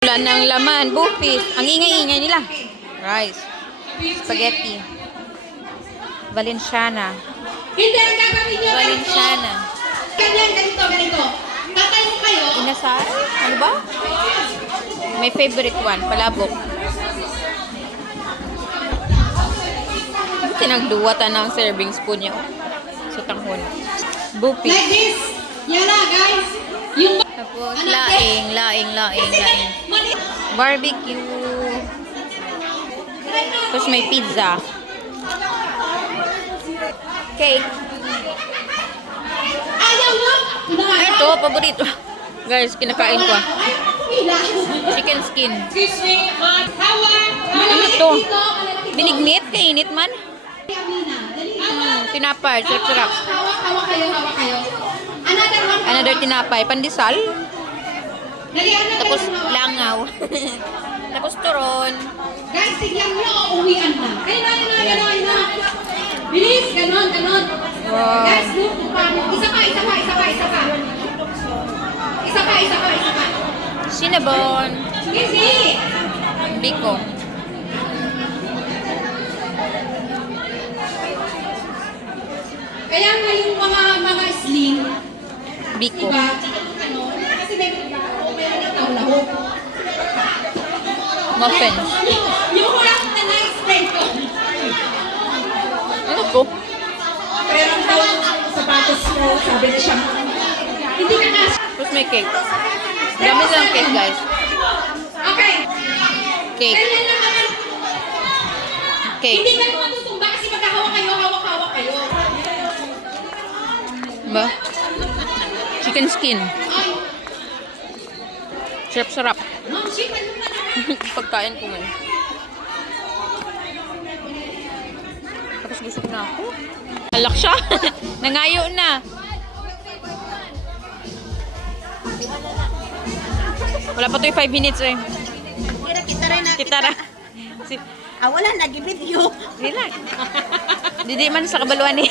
Wala ng laman, bupis. Ang ingay-ingay nila. Rice. Spaghetti. Valenciana. Hindi, ang gagawin nyo. Valenciana. Ganito. Tatay mo kayo. Inasal? Ano ba? My favorite one, palabok. Tinagduwatan ng serving spoon niya. Sa tanghon. Bupis. Like this. Yan na, guys. Yung Tapos, laing. Barbecue. Tapos may pizza. Cake. ayaw mo. Ito, paborito. Guys, kinakain ko. Ay, pila. Chicken skin. Excuse me, Howard. Ano to? Binignit? Kainit man? Tinapay. Sarap-sarap. Hawak kayo. Another one. Another tinapay. Pandesal. Dali, Tapos langaw. Tapos turon. Guys, tigyan nyo, uwian na. Ayun na. Bilis, ganon. Wow. Guys, move. Isa pa. Isa pa. Cinnabon. Sige. Biko. Kaya nga yung mga sling, Biko. diba? Tsaka yung ano, kasi meron yung tawlahok. Muffins. Yung hulak na na-explain ko. Ano to? Pero ang daw sapatos mo, sabi na siya, hindi ka kasi. Tapos may cake. Dami lang cake, guys. Okay. Cake. Ganyan lang naman. Cake. Hindi ka matutumba kasi magkahawak kayo. Ba? Chicken skin. Ay, Sarap-sarap. ma'am, shit, ano na naman? Pagkain ko ngayon. Tapos busog na ako. Alak siya. Nangayo na. Wala pa to yung 5 minutes eh. Kita rin na. Kita ra. Wala, nag-video. Relax. Didi man sa kabaluan eh.